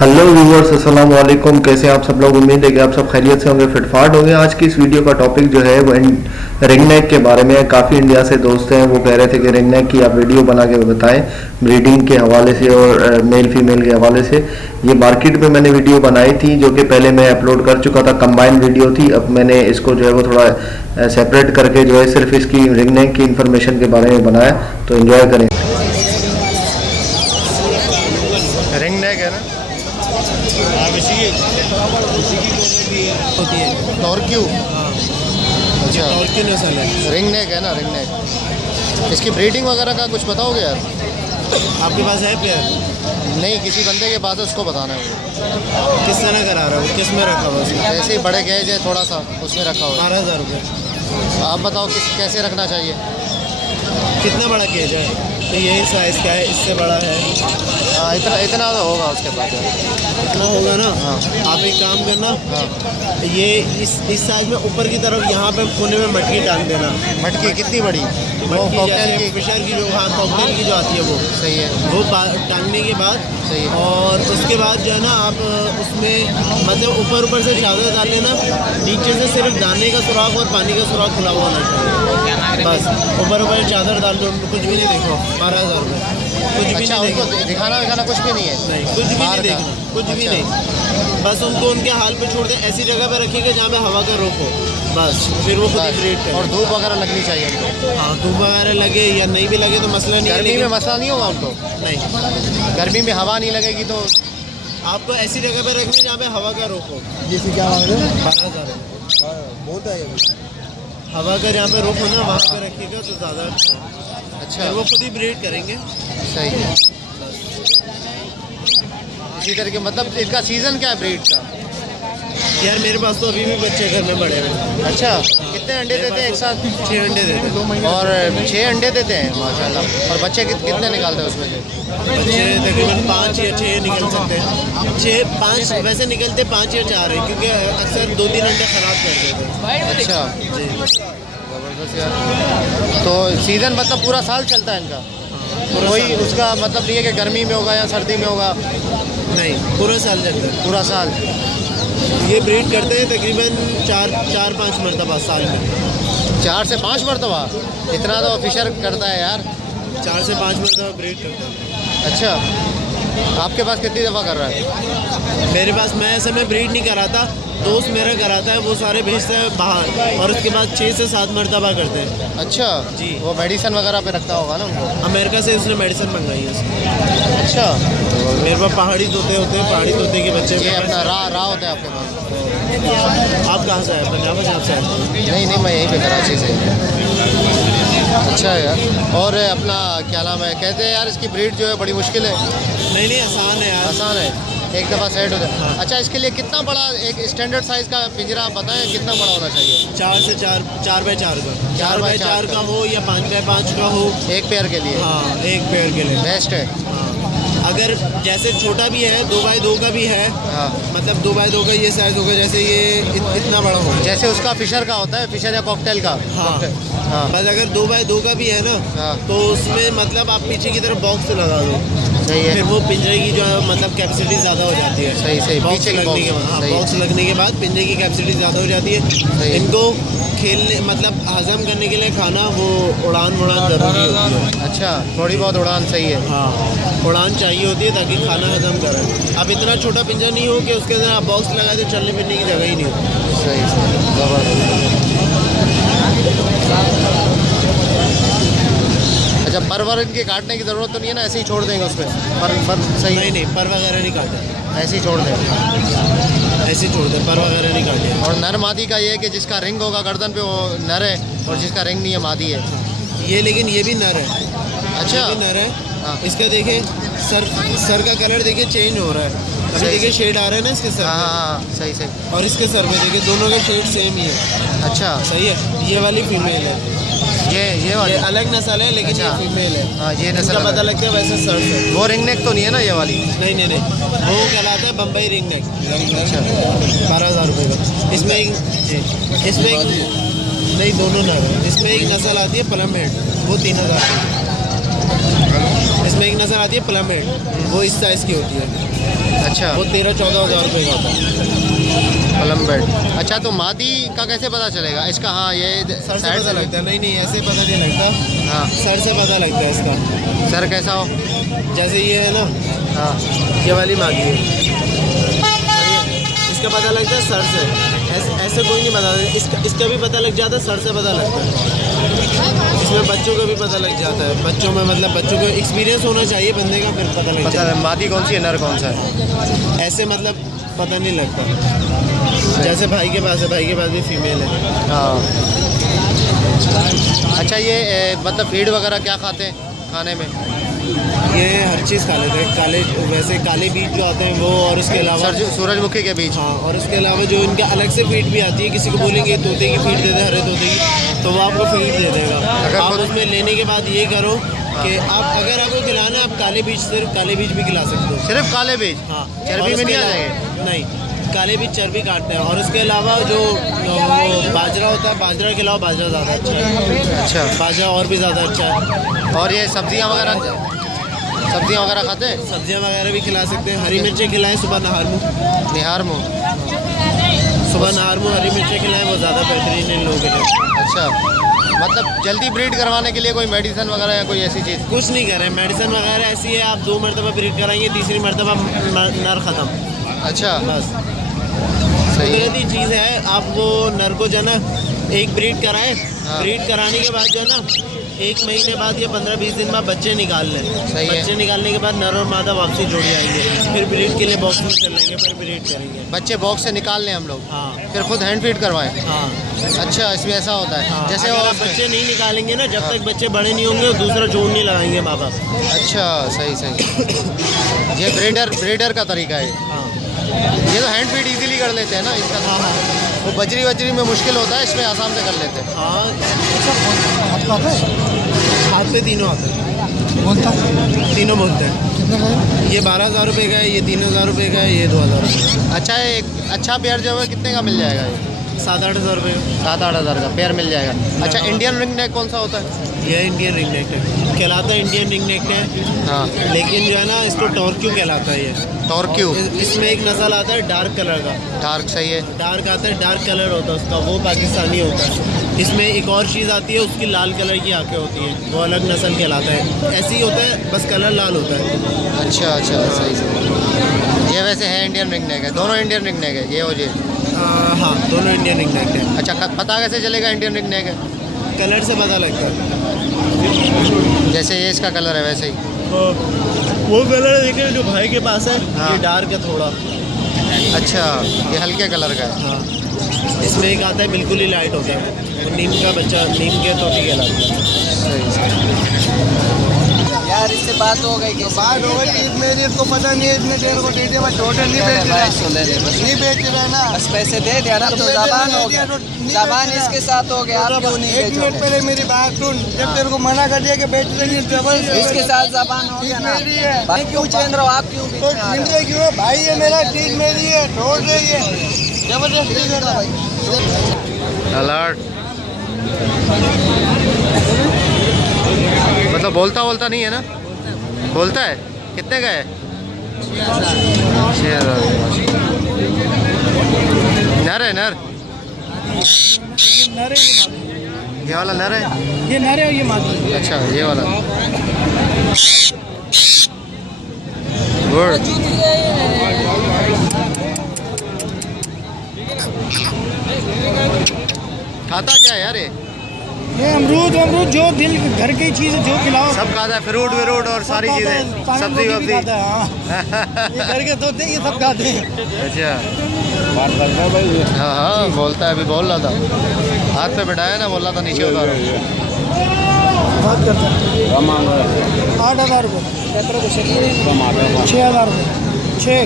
Hello viewers, अस्सलाम वालेकुम। कैसे हैं आप सब लोग? उम्मीद है कि आप सब खैरियत से होंगे, फिटफाट होंगे। आज की इस वीडियो का टॉपिक जो है वो रिंग नेक के बारे में है। काफ़ी इंडिया से दोस्त हैं, वो कह रहे थे कि रिंग नेक की आप वीडियो बना के बताएं ब्रीडिंग के हवाले से और मेल फीमेल के हवाले से। ये मार्केट में मैंने वीडियो बनाई थी जो कि पहले मैं अपलोड कर चुका था, कंबाइंड वीडियो थी। अब मैंने इसको जो है वो थोड़ा सेपरेट करके जो है सिर्फ इसकी रिंग नेक की इन्फॉर्मेशन के बारे में बनाया, तो एंजॉय करें। रिंग नेक है ना, होती है टॉर्क्यू। अच्छा, टॉर्क्यू नस्ल है। रिंग नेक है ना, रिंग नेक। इसकी ब्रीडिंग वगैरह का कुछ बताओगे यार? आपके पास है पेयर? नहीं, किसी बंदे के पास है, उसको बताना है। किस तरह करा रहा है? किस में रखा हुआ उसमें? ऐसे ही बड़े गैज है, थोड़ा सा उसमें रखा हुआ 12,000 रुपये। है। आप बताओ कैसे रखना चाहिए? कितना बड़ा केज है? तो यही साइज़ का है, इससे बड़ा है? हाँ, इतना इतना तो होगा उसके पास। इतना होगा ना? हाँ। आप एक काम करना, हाँ, ये इस साइज में ऊपर की तरफ यहाँ पे कोने में मटकी टांग देना। मटकी कितनी बड़ी? वो मटकी कॉकटेल जैसे की? फिशर की जो, हाँ, कॉकटेल की जो आती है वो। सही है। वो टांगने के बाद सही है। और उसके बाद जो है ना आप उसमें मतलब ऊपर से चादर डाल लेना, नीचे से सिर्फ दाने का सुराख और पानी का सुराख खुला हुआ होना चाहिए। बस ऊपर चादर डाल दो, कुछ भी नहीं। देखो 12,000 रुपये, कुछ भी अच्छा, नहीं उनको देखना। दिखाना विखाना कुछ भी नहीं है? नहीं, कुछ भी नहीं देखना, कुछ भी अच्छा। नहीं। बस उनको उनके हाल पे छोड़ दें, ऐसी जगह पे रखिएगा जहाँ पे हवा का रोक हो। बस फिर वो खुद ही ब्रीड और करें। धूप वगैरह लगनी चाहिए उनको? हाँ, धूप वगैरह लगे या नहीं भी लगे तो मसला नहीं है। गर्मी में लेकिन मसला नहीं होगा उनको? नहीं, गर्मी में हवा नहीं लगेगी तो? आपको ऐसी जगह पे रखनी जहाँ पे हवा का रोक हो। जैसे क्या मांग रहे हैं? 12,000 बहुत है ये। हवा का जहाँ पे रोक हो ना, वहाँ पे रखिएगा तो ज़्यादा अच्छा है। अच्छा, फिर वो खुद ही ब्रीड करेंगे। सही है। इसी तरीके मतलब इनका सीज़न क्या है ब्रीड का? यार मेरे पास तो अभी भी बच्चे घर में बड़े हैं। अच्छा, कितने अंडे देते हैं एक साथ? 6 अंडे देते हैं। और 6 अंडे देते हैं, माशाल्लाह। और बच्चे कितने निकालते हैं उसमें से? बच्चे तकरीबन 5 या 6 निकल सकते हैं। 6-5 वैसे निकलते 5 या 4 है, क्योंकि अक्सर 2-3 अंडे ख़राब कर देते हैं। अच्छा, जी, ज़बरदस्त यार। तो सीज़न मतलब पूरा साल चलता है इनका? पूरा कोई साल। उसका मतलब नहीं है कि गर्मी में होगा या सर्दी में होगा? नहीं, पूरा साल चलता है। पूरा साल। ये ब्रीड करते हैं तकरीबन 4-5 मरतबा साल में। 4 से 5 मरतबा? इतना तो फिशर करता है यार। 4 से 5 मरतबा ब्रीड करते हैं। अच्छा, आपके पास कितनी दफ़ा कर रहा है? मेरे पास मैं ऐसे में ब्रीड नहीं कराता, दोस्त मेरा कराता है, वो सारे भेजते हैं बाहर और उसके बाद 6 से 7 मरतबा करते हैं। अच्छा जी। वो मेडिसिन वगैरह पे रखता होगा ना उनको? अमेरिका से उसने मेडिसिन मंगाई है उसने। अच्छा, मेरे पास पहाड़ी तोते होते हैं, पहाड़ी तोते के बच्चे। ये अपना राह होता है आपके पास? आप कहाँ से आए? पंजाब से आए? नहीं, मैं यहीं पे कराची से। अच्छा है यार। और अपना क्या नाम है, कहते हैं यार इसकी ब्रीड जो है बड़ी मुश्किल है? नहीं, आसान है यार। आसान है, एक दफ़ा सेट हो जाए। अच्छा, इसके लिए कितना बड़ा एक स्टैंडर्ड साइज़ का पिंजरा आप बताएं, कितना बड़ा होना चाहिए? 4 से 4 बाई 4 का, 4 बाई 4 का हो या 5 बाई 5 का हो। एक पेयर के लिए? हाँ, एक पेड़ के लिए बेस्ट है। हाँ। अगर जैसे छोटा भी है, 2 बाई 2 का भी है, हाँ, मतलब 2 बाई 2 का ये साइज़ होगा, जैसे ये इतना बड़ा होगा। जैसे उसका फिशर का होता है, फिशर या कॉकटेल का? हाँ। कॉकटेल। हाँ, बस अगर 2 बाई 2 का भी है ना, हाँ। तो उसमें मतलब आप पीछे की तरफ बॉक्स लगा दो, सही है। फिर वो पिंजरे की जो है मतलब कैपेसिटी ज़्यादा हो जाती है। सही, बॉक्स पीछे की लगने के बाद, हाँ, सही है। बॉक्स लगने के बाद पिंजरे की कैपेसिटी ज़्यादा हो जाती है। सही। इनको खेलने मतलब हजम करने के लिए खाना वो उड़ान ज़रूरी होती है। अच्छा, थोड़ी बहुत उड़ान सही है। हाँ, उड़ान चाहिए होती है ताकि खाना हजम करें। अब इतना छोटा पिंजरा नहीं हो कि उसके अंदर आप बॉक्स लगा दे, चलने फिरने की जगह ही नहीं होती। सही, ज़बरदस्त। अच्छा, पर वर इनके काटने की ज़रूरत तो नहीं है ना? ऐसे ही छोड़ देंगे उसमें? पर सही? नहीं, पर वगैरह नहीं काटे, ऐसे ही छोड़ देंगे। ऐसे ही छोड़ दे, पर वगैरह नहीं काटे। और नर मादी का ये है कि जिसका रिंग होगा गर्दन पे वो नर है, और जिसका रिंग नहीं है मादी है। ये लेकिन ये भी नर है। अच्छा। ये भी नर है। हाँ। इसका देखिए सर का कलर देखिए चेंज हो रहा है। अभी सही। देखिए शेड आ रहा है ना इसके सर हाँ, में, हाँ, सही। और इसके सर में देखिए दोनों के शेड सेम ही है। अच्छा, सही है। ये वाली फीमेल है, ये वाली? ये अलग नस्ल है लेकिन अच्छा। ये फीमेल है। हाँ, ये नस्ल इसका अलग पता है। लगता है वैसे सर से। वो रिंग नेक तो नहीं है ना ये वाली? नहीं, वो कहलाता है बम्बई रिंग नेक। अच्छा। 12,000 रुपये का। इसमें नहीं, दोनों नर है। इसमें एक नस्ल आती है प्लम हेड, वो 3,000 रुपये। इसमें एक नस्ल आती है प्लम हेड, वो इस साइज़ की होती है। अच्छा। वो 13-14 हज़ार रुपये का होता है। पलम बेड। अच्छा, तो मादी का कैसे पता चलेगा इसका? हाँ, ये सर से साइड पता लगता है। नहीं ऐसे पता नहीं लगता। हाँ, सर से पता लगता है इसका। सर कैसा हो? जैसे ये है ना, हाँ, ये वाली मादी है, इसका पता लगता है सर से। ऐसे कोई नहीं बता, इसका भी पता लग जाता है, सर से पता लगता है। इसमें बच्चों का भी पता लग जाता है। बच्चों में मतलब बच्चों को एक्सपीरियंस होना चाहिए बंदे का, फिर पता लग जाता है मादी कौन सी है, नर कौन सा है? ऐसे मतलब पता नहीं लगता। जैसे भाई के पास है, भाई के पास भी फीमेल है। हाँ। अच्छा, ये मतलब फीड वगैरह क्या खाते हैं खाने में? ये हर चीज़ खा लेते हैं। वैसे काले बीज जो आते हैं वो, और उसके अलावा सूरजमुखी के बीज। हाँ, और उसके अलावा जो इनका अलग से फीड भी आती है। किसी को बोलेंगे तोते की फीड दे दे, हरे तोते की, तो वो आपको फीड दे देगा। आप उसमें लेने के बाद ये करो कि आप अगर आपको खिलाना है, आप काले बीज, सिर्फ काले बीज भी खिला सकते हो। सिर्फ काले बीज? हाँ, चर्बी में नहीं आ जाएंगे? नहीं, काले बीज चर्बी काटते हैं। और उसके अलावा जो वो बाजरा होता है, बाजरा के अलावा बाजरा ज़्यादा अच्छा है। अच्छा, बाजरा और भी ज़्यादा अच्छा है। और ये सब्जियां वगैरह खाते हैं? सब्जियां वगैरह भी खिला सकते हैं। हरी मिर्चें खिलाएं सुबह नहार मुँह। सुबह नहार मुँह हरी मिर्चें खिलाएं, वो ज़्यादा बेहतरीन है इन लोगों के लिए। अच्छा, मतलब जल्दी ब्रीड करवाने के लिए कोई मेडिसिन वगैरह या कोई ऐसी चीज़? कुछ नहीं करें, मेडिसिन वगैरह ऐसी है, आप 2 मरतबा ब्रीड कराएंगे, तीसरी मरतबा नर ख़त्म। अच्छा, बस सही है। कुदरती चीज़ है। आप वो नर को जो है ना एक ब्रीड कराएं। हाँ। ब्रीड कराने के बाद जो है ना 1 महीने बाद या 15-20 दिन बाद बच्चे निकाल लें। सही है। बच्चे निकालने के बाद नर और मादा वापसी जोड़ जाएंगे। फिर ब्रीड के लिए बॉक्स में चलेंगे, फिर ब्रीड करेंगे। बच्चे बॉक्स से निकाल लें हम लोग, हाँ फिर खुद हैंड फीड करवाएं? हाँ। अच्छा, इसमें ऐसा होता है। हाँ, जैसे अगर वो आप बच्चे नहीं निकालेंगे ना, जब तक बच्चे बड़े नहीं होंगे, दूसरा जोड़ नहीं लगाएंगे माँ बाप। अच्छा, सही। ये ब्रीडर का तरीका है। हाँ ये तो हैंड फीड इजीली कर लेते हैं ना इसका। हाँ हाँ। वो बजरी में मुश्किल होता है, इसमें आसाम से कर लेते हैं। हाँ, आपको आता है? हाथ पे तीनों आते हैं। बोलता है? तीनों बोलते हैं। कितने का है? ये 12,000 रुपये का है, ये 3,000 रुपये का है, ये 2,000 रुपये। अच्छा, एक अच्छा पेयर जो है कितने का मिल जाएगा? ये 7-8 हज़ार रुपये का। 7-8 हज़ार का पेयर मिल जाएगा। अच्छा, इंडियन रिंग नेक कौन सा होता है? ये इंडियन रिंग नेक है, कहलाता है इंडियन रिंग नेक है। हाँ, लेकिन जो है ना, इसको टॉर्क्यू कहलाता है। ये टॉर्क्यू। इसमें एक नस्ल आता है डार्क कलर का। डार्क, सही है। डार्क आता है, डार्क कलर होता है उसका, वो पाकिस्तानी होता है। इसमें एक और चीज़ आती है, उसकी लाल कलर की आंखें होती हैं, वो अलग नस्ल कहलाता है। ऐसे ही होता है, बस कलर लाल होता है। अच्छा, सही। ये वैसे है इंडियन रिंग नेक है, दोनों इंडियन रिंग नेक है ये और ये? हाँ, दोनों इंडियन रिंग नेक है। अच्छा, पता कैसे चलेगा इंडियन रिंग नेक है? कलर से पता लगता है। जैसे ये इसका कलर है वैसे ही? वो कलर देखिए जो भाई के पास है, हाँ। ये डार्क है थोड़ा। अच्छा, ये हल्के कलर का है। हाँ, इसमें एक आता है बिल्कुल ही लाइट होता है, वो नीम का बच्चा, नीम के तोती कहलाता है। सही। यार इससे बात हो गई कि बात हो गई ईद मेरी, इसको पता नहीं है, इतने देर को दे दिया, मैं टोटल नहीं बेच रहा। नहीं बेच रहा ना, बस पैसे दे दिया ना, तो ज़बान हो गया, ज़बान इसके साथ हो गया। आप क्यों नहीं एक मिनट बेचोगे? पहले मेरी बात सुन, जब तेरे को मना कर दिया कि बेच रही है, जबरदस्ती इसके साथ ज़बान हो गया ना। मेरी है। भाई क्यों चेंज रहो आप? क्यों तो निंदे क्यों? भाई ये मेरा चीज मेरी है, छोड़ रही है, जबरदस्ती कर रहा भाई। अलर्ट। मतलब बोलता नहीं है ना? बोलता है? कितने का है? 6,000। नर है? नर? ये वाला नर है? ये नर है, ये मादी। अच्छा, ये वाला। गुड। खाता क्या है यार ये अमरूद जो दिल घर की चीज जो खिलाओ सब खाता है, फ्रूट व्रूट और सारी चीजें, सब्जी वब्जी। ये घर के तोते ये सब खाते हैं। अच्छा, बात करता है भाई। हाँ, बोलता है, अभी बोल रहा था, हाथ पे बैठाया ना, बोल रहा था नीचे उतारो। बात करता है 8,000 रुपये, 6,000 रुपये, 6